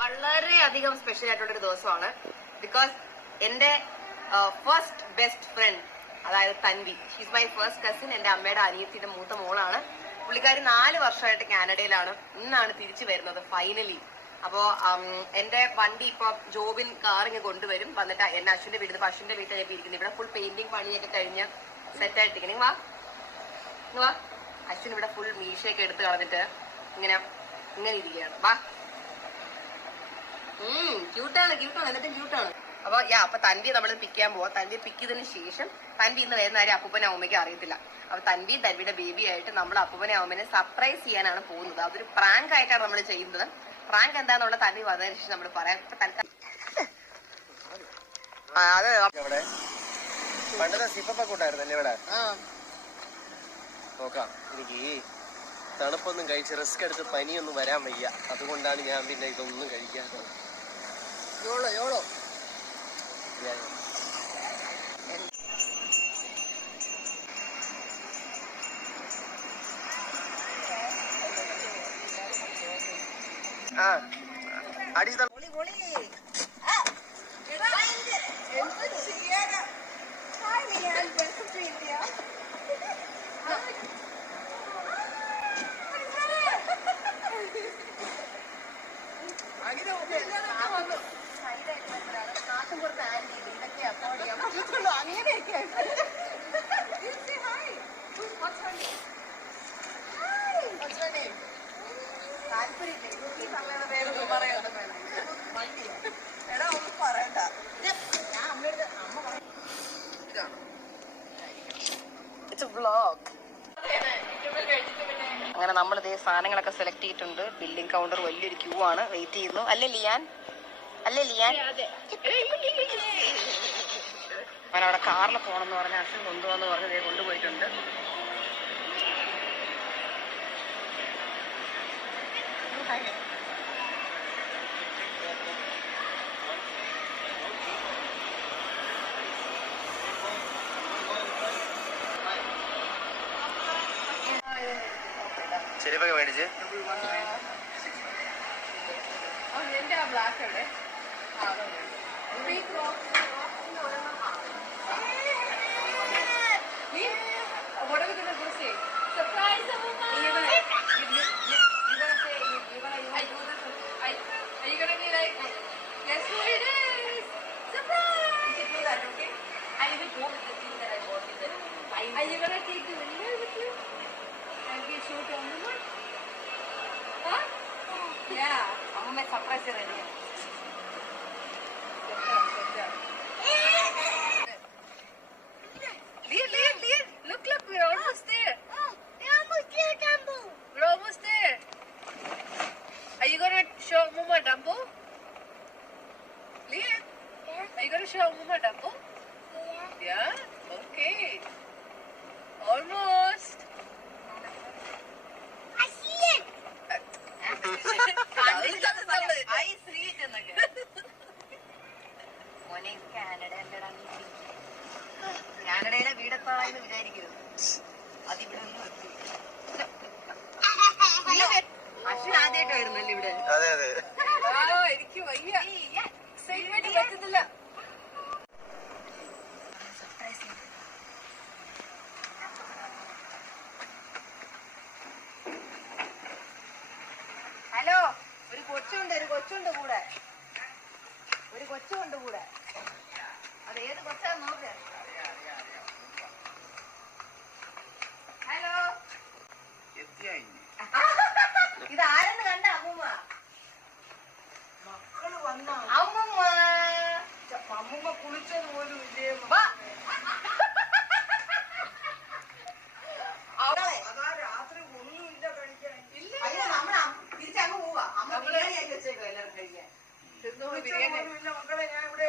വളരെയധികം സ്പെഷ്യൽ ആയിട്ടുള്ളൊരു ദിവസമാണ്. ബിക്കോസ് എന്റെ ഫസ്റ്റ് ബെസ്റ്റ് ഫ്രണ്ട്, അതായത് Tanvi, she's my first cousin, എന്റെ അമ്മയുടെ അനിയത്തിന്റെ മൂത്ത മോളാണ്. പുള്ളിക്കാരി 4 വർഷമായിട്ട് കാനഡയിലാണ്. ഇന്നാണ് തിരിച്ചു വരുന്നത് ഫൈനലി. അപ്പോ എന്റെ വണ്ടി ഇപ്പൊ ജോബിൻ കാറിങ് കൊണ്ടുവരും. വന്നിട്ട് എന്റെ അശ്വിന്റെ വീട്ടിൽ, പശുവിന്റെ വീട്ടിലേക്ക് ഇരിക്കുന്നത്. ഇവിടെ ഫുൾ പെയിന്റിങ് പണിയൊക്കെ കഴിഞ്ഞ് സെറ്റ് ആയിട്ടിരിക്കണം. വാ അശ്വിൻ ഇവിടെ ഫുൾ മീശയൊക്കെ എടുത്ത് കളഞ്ഞിട്ട് ഇങ്ങനെ ഇരിക്കുകയാണ്. വാ. ക്യൂട്ടാണ് എന്നിട്ടും ക്യൂട്ടാണ്. അപ്പൊ തൻവി നമ്മൾ പിക്ക് ചെയ്യാൻ പോവാം. തൻവി പിക്ക് ചെയ്തതിന് ശേഷം തൻവി ഇന്ന് വരുന്ന കാര്യം അപ്പൂപ്പനെ അമ്മയ്ക്ക് അറിയത്തില്ല. അപ്പൊ തൻവിയുടെ ബേബി ആയിട്ട് നമ്മൾ അപ്പൂപ്പനെ അമ്മനെ സർപ്രൈസ് ചെയ്യാനാണ് പോകുന്നത്. അതൊരു പ്രാങ്ക് ആയിട്ടാണ് നമ്മൾ ചെയ്യുന്നത്. പ്രാങ്ക് എന്താന്നുള്ള തൻവി വന്നതിന് ശേഷം നമ്മൾ പറയാം. നോക്കാം. എനിക്ക് തണുപ്പൊന്നും കഴിച്ച് റിസ്ക് എടുത്ത് പനിയൊന്നും വരാൻ വയ്യ. അതുകൊണ്ടാണ് ഞാൻ പിന്നെ ഇതൊന്നും കഴിക്കാത്തത്. അടി അങ്ങനെ നമ്മൾ ഇതേ സാധനങ്ങളൊക്കെ സെലക്ട് ചെയ്തിട്ടുണ്ട്. ബില്ലിംഗ് കൗണ്ടർ വലിയൊരു ക്യൂ ആണ്, വെയിറ്റ് ചെയ്യുന്നു. അല്ലേ ലിയാൻ? ഞാൻ അവിടെ കാറിൽ പോകണമെന്ന് പറഞ്ഞ അച്ഛൻ കൊണ്ടുപോകാന്ന് പറഞ്ഞ് ഇതേ കൊണ്ടുപോയിട്ടുണ്ട്. ചെരുപ്പൊക്കെ മേടിച്ച് എന്റെ ആ ബ്ലാക്ക് അവിടെ what are we gonna go say? Surprise a woman! Are you gonna be like, guess who it is? Surprise! You should do that, okay? I will go with the thing that I bought you then. Are you gonna take the vanilla with you? And we show to Amma? Huh? Yeah. Amma surprise ready. Leah, look, we're almost there. We're almost there, Dumbo. We're almost there. Are you gonna show Mama Dumbo? Leah? Yeah. Are you gonna show Mama Dumbo? Yeah. Okay. Almost. I see it. I see it in the മോനെ Canada കാനഡയിലെ വീടെത്താണെന്ന് വിചാരിക്കരുത്. അതിവിടെ അശ്വിൻ ആദ്യമായിട്ട് വരുന്നല്ലേ ഇവിടെ? എനിക്ക് വയ്യ, excitement പറ്റുന്നില്ല. Hello, ഒരു കൊച്ചുണ്ട് കൂടെ. അത് ഏത് കൊച്ചാന്ന് നോക്ക്. ഹലോ, ഇതാരെന്ന് കണ്ട അമ്മൂമ്മ? മക്കള് വന്ന അമ്മൂമ്മ കുളിച്ചത് പോലും ഇല്ലേ? രാത്രി ഒന്നുമില്ല കഴിക്കാൻ. അയ്യോ, നമ്മൾ തിരിച്ചങ്ങ് പോവാ. അമ്മ ബിരിയാണി ആക്കി വെച്ചേക്കോ എല്ലാവരും കഴിക്കാൻ. ബിരിയാണി മക്കളെ, ഞാൻ ഇവിടെ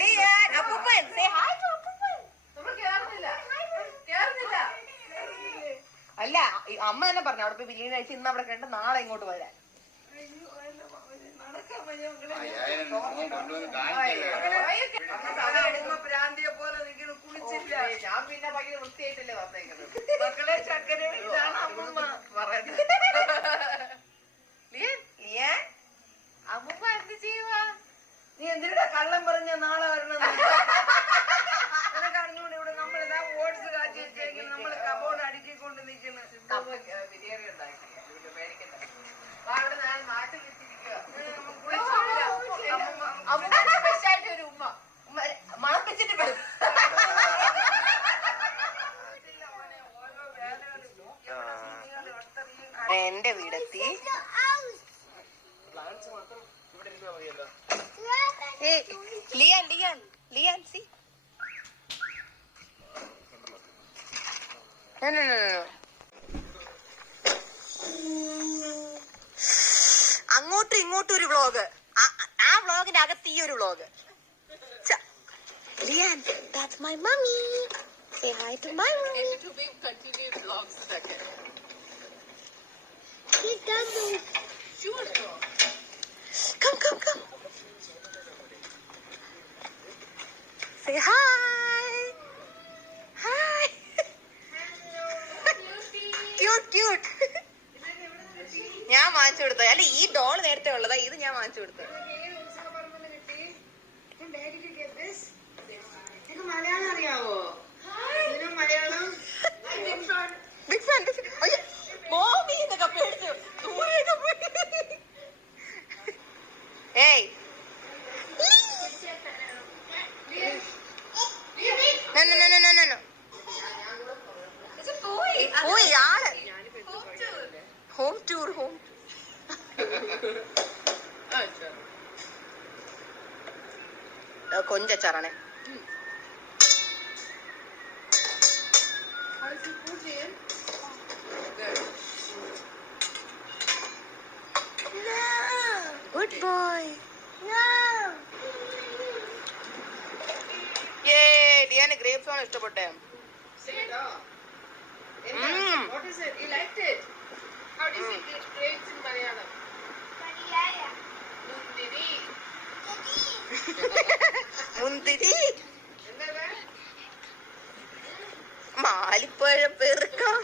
ലിയാൻ, അപ്പൂപ്പൻ, say hi to അപ്പൂപ്പൻ. നമ്മൾ കേറുന്നില്ല. അല്ല അമ്മ തന്നെ പറഞ്ഞു അവിടെ പോയി ബിരിയാണി കഴിച്ച് ഇന്ന് അവിടെ കണ്ട് നാളെ ഇങ്ങോട്ട് വരാൻ. ഞാൻ പിന്നെ ഭയങ്കര വൃത്തിയായിട്ടല്ലേ വന്നേക്കുന്നത്. മക്കളെ ചക്കര ഇതാണ് അമ്മൂമ്മ പറയുന്നത്. ലിയാൻ, അമ്മൂമ്മ എന്ത് ചെയ്യുവാ? നീ എന്തിനാ കള്ളം പറഞ്ഞ നാളെ വരണം? അറിഞ്ഞൂടെ ഇവിടെ നമ്മളിതാ ഓട്സ് കാച്ചി വെച്ചേക്കുന്നു, നമ്മള് കബോർഡ് അടുക്കിക്കൊണ്ട് നിൽക്കുന്നു. ബിരിയാണി ഉണ്ടാക്കി മേടിക്കണ്ട. അവിടെ ഞാൻ നാട്ടിൽ എത്തിയിരിക്കുക. സ്പെഷ്യലായിട്ട് ഒരു ഉമ്മ മണപ്പിച്ചിട്ട് വരും. എന്റെ വീടെത്തി. ലിയാൻ ലിയാൻ ലിയാൻ സി അങ്ങോട്ടും ഇങ്ങോട്ടും ഒരു വ്ളോഗ്, ആ വ്ളോഗിന്റെ അകത്ത് ഈ ഒരു vlog. Liyan, that's my mommy. Say hi to my mommy. Come, come, come. Say hi. Hi. Cute, cute. ഞാൻ വാങ്ങിച്ചു കൊടുത്തത്. അല്ല ഈ ഡോൾ നേരത്തെ ഉള്ളതാ, ഇത് ഞാൻ വാങ്ങിച്ചു കൊടുത്തത്. മലയാളം അറിയാവോ? Malayalam big fan. മോമി എന്നൊക്കെ പേടിച്ചു ദൂരെയൊക്കെ പോയി. ഏയ് പോയി ആള്. ഹോം ടൂർ, ഹോം കൊഞ്ചച്ചാറാണേ. Good boy. ഡിയാന് ഗ്രേപ്സ് ആണ് ഇഷ്ടപ്പെട്ടെ. What is it? You liked it? How do you say grapes in Malayalam? മുന്തിരി. മാലിപ്പഴം പെറുക്കാം.